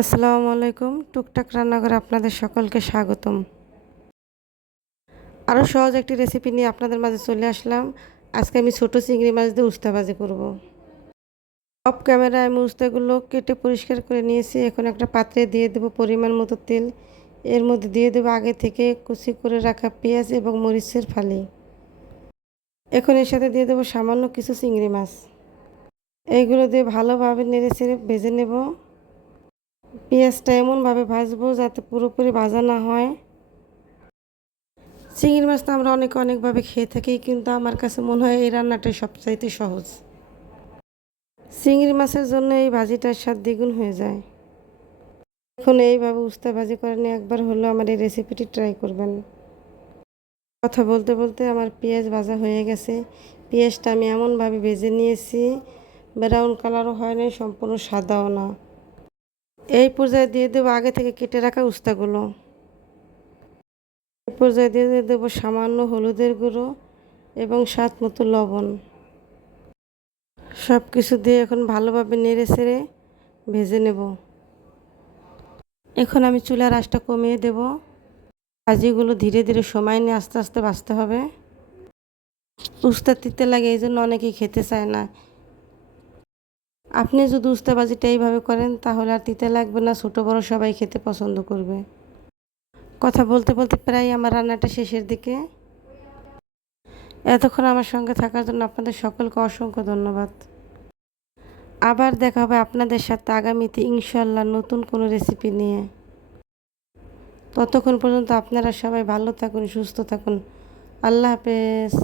আসসালামু আলাইকুম। টুকটাক রান্নাঘরে আপনাদের সকলকে স্বাগতম। আরও সহজ একটি রেসিপি নিয়ে আপনাদের মাঝে চলে আসলাম। আজকে আমি ছোট চিংড়ি মাছ দিয়ে উস্তা ভাজি করব। অফ ক্যামেরায় আমি উস্তাগুলো কেটে পরিষ্কার করে নিয়েছি। এখন একটা পাত্রে দিয়ে দেব পরিমাণ মতো তেল। এর মধ্যে দিয়ে দেব আগে থেকে কুচি করে রাখা পেঁয়াজ এবং মরিচের ফালি। এখন এর সাথে দিয়ে দেব সামান্য কিছু চিংড়ি মাছ। এইগুলো দিয়ে ভালোভাবে নেড়েচেড়ে ভেজে নেব। পেঁয়াজটা এমনভাবে ভাজবো যাতে পুরোপুরি ভাজা না হয়। চিংড়ি মাছ তো আমরা অনেকভাবে খেয়ে থাকি, কিন্তু আমার কাছে মনে হয় এই রান্নাটাই সবচাইতে সহজ। চিংড়ি মাছের জন্য এই ভাজিটার স্বাদ দ্বিগুণ হয়ে যায়। এখন এইভাবে উস্তা ভাজি করেন, একবার হলো আমার এই রেসিপিটি ট্রাই করবেন। কথা বলতে বলতে আমার পেঁয়াজ ভাজা হয়ে গেছে। পেঁয়াজটা আমি এমনভাবে ভেজে নিয়েছি, ব্রাউন কালারও হয় নাই, সম্পূর্ণ সাদাও না। এই পর্যায়ে দিয়ে দেবো আগে থেকে কেটে রাখা উস্তাগুলো। এই পর্যায়ে দিয়ে দেবো সামান্য হলুদের গুঁড়ো এবং স্বাদ মতো লবণ। সব কিছু দিয়ে এখন ভালোভাবে নেড়ে চেড়ে ভেজে নেব। এখন আমি চুলার আঁচটা কমিয়ে দেব। ভাজিগুলো ধীরে ধীরে সময় নিয়ে আস্তে আস্তে ভাজতে হবে। উস্তা তিতে লাগে, এই জন্য অনেকেই খেতে চায় না। আপনি যদি উস্তা ভাজিটা এইভাবে করেন তাহলে আর তিতে লাগবে না, ছোটো বড় সবাই খেতে পছন্দ করবে। কথা বলতে বলতে প্রায় আমার রান্নাটা শেষের দিকে। এতক্ষণ আমার সঙ্গে থাকার জন্য আপনাদের সকলকে অসংখ্য ধন্যবাদ। আবার দেখা হবে আপনাদের সাথে আগামীতে ইনশাল্লাহ নতুন কোনো রেসিপি নিয়ে। ততক্ষণ পর্যন্ত আপনারা সবাই ভালো থাকুন, সুস্থ থাকুন। আল্লাহ হাফেজ।